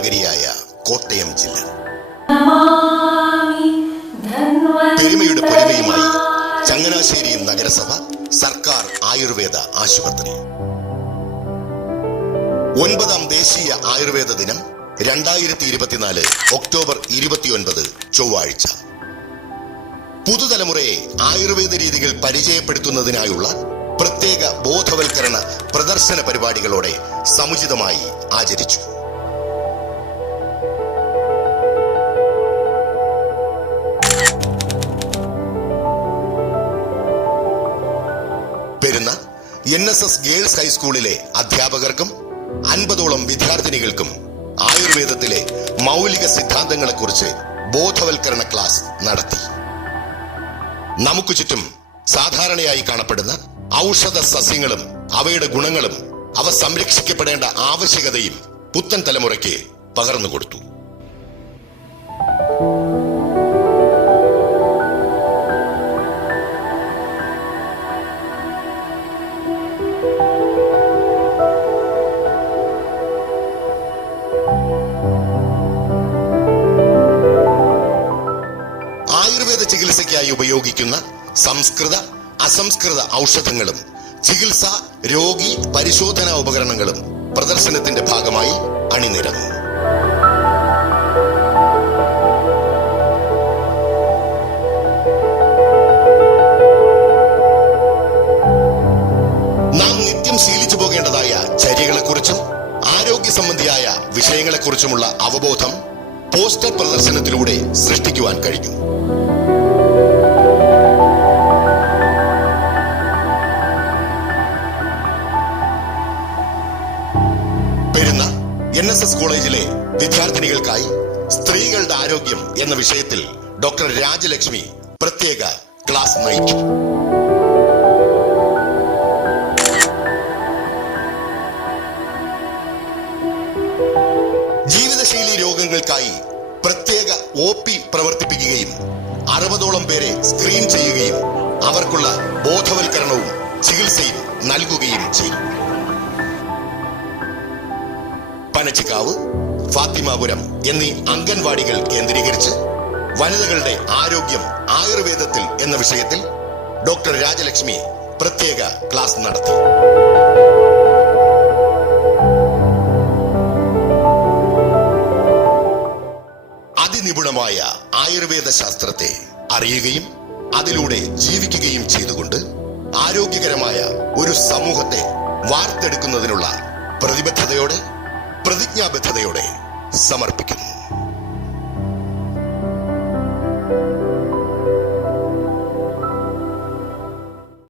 നഗരിയായ കോട്ടയം ജില്ല. പെരുമയുടെ പൊരുമയുമായി ചങ്ങനാശ്ശേരി നഗരസഭ സർക്കാർ ആയുർവേദ ആശുപത്രി. ഒൻപതാം ദേശീയ ആയുർവേദ ദിനം രണ്ടായിരത്തി ഇരുപത്തിനാല് ഒക്ടോബർ ഇരുപത്തിയൊൻപത് ചൊവ്വാഴ്ച. പുതുതലമുറയെ ആയുർവേദ രീതികൾ പരിചയപ്പെടുത്തുന്നതിനായുള്ള പ്രത്യേക ബോധവൽക്കരണ പ്രദർശന പരിപാടികളോടെ സമുചിതമായി ആചരിച്ചു. എൻ എസ് എസ് ഗേൾസ് ഹൈസ്കൂളിലെ അധ്യാപകർക്കും അൻപതോളം വിദ്യാർത്ഥിനികൾക്കും ആയുർവേദത്തിലെ മൗലിക സിദ്ധാന്തങ്ങളെക്കുറിച്ച് ബോധവൽക്കരണ ക്ലാസ് നടത്തി. നമുക്ക് ചുറ്റും സാധാരണയായി കാണപ്പെടുന്ന ഔഷധ സസ്യങ്ങളും അവയുടെ ഗുണങ്ങളും അവ സംരക്ഷിക്കപ്പെടേണ്ട ആവശ്യകതയും പുത്തൻ തലമുറയ്ക്ക് പകർന്നു ചികിത്സയ്ക്കായി ഉപയോഗിക്കുന്ന സംസ്കൃത അസംസ്കൃത ഔഷധങ്ങളും ചികിത്സ രോഗി പരിശോധനാ ഉപകരണങ്ങളും പ്രദർശനത്തിന്റെ ഭാഗമായി അണിനിരന്നു. നാം നിത്യം ശീലിച്ചു പോകേണ്ടതായ ചര്യകളെക്കുറിച്ചും ആരോഗ്യ സംബന്ധിയായ വിഷയങ്ങളെക്കുറിച്ചുമുള്ള അവബോധം പോസ്റ്റർ പ്രദർശനത്തിലൂടെ സൃഷ്ടിക്കുവാൻ കഴിഞ്ഞു. എൻ എസ് എസ് കോളേജിലെ വിദ്യാർത്ഥിനികൾക്കായി സ്ത്രീകളുടെ ആരോഗ്യം എന്ന വിഷയത്തിൽ ഡോക്ടർ രാജലക്ഷ്മി പ്രത്യേക ക്ലാസ് നയിച്ചു. ജീവിതശൈലി രോഗങ്ങൾക്കായി പ്രത്യേക ഒ പി പ്രവർത്തിപ്പിക്കുകയും അറുപതോളം പേരെ സ്ക്രീൻ ചെയ്യുകയും അവർക്കുള്ള ബോധവൽക്കരണവും ചികിത്സയും നൽകുകയും ചെയ്യും പനച്ചിക്കാവ് ഫാത്തിമാപുരം എന്നീ അംഗൻവാടികൾ കേന്ദ്രീകരിച്ച് വനിതകളുടെ ആരോഗ്യം ആയുർവേദത്തിൽ എന്ന വിഷയത്തിൽ ഡോക്ടർ രാജലക്ഷ്മി പ്രത്യേക ക്ലാസ് നടത്തി. അതിനിപുണമായ ആയുർവേദ ശാസ്ത്രത്തെ അറിയുകയും അതിലൂടെ ജീവിക്കുകയും ചെയ്തുകൊണ്ട് ആരോഗ്യകരമായ ഒരു സമൂഹത്തെ വാർത്തെടുക്കുന്നതിനുള്ള പ്രതിബദ്ധതയോടെ പ്രതിജ്ഞാബദ്ധതയോടെ സമർപ്പിക്കുന്നു.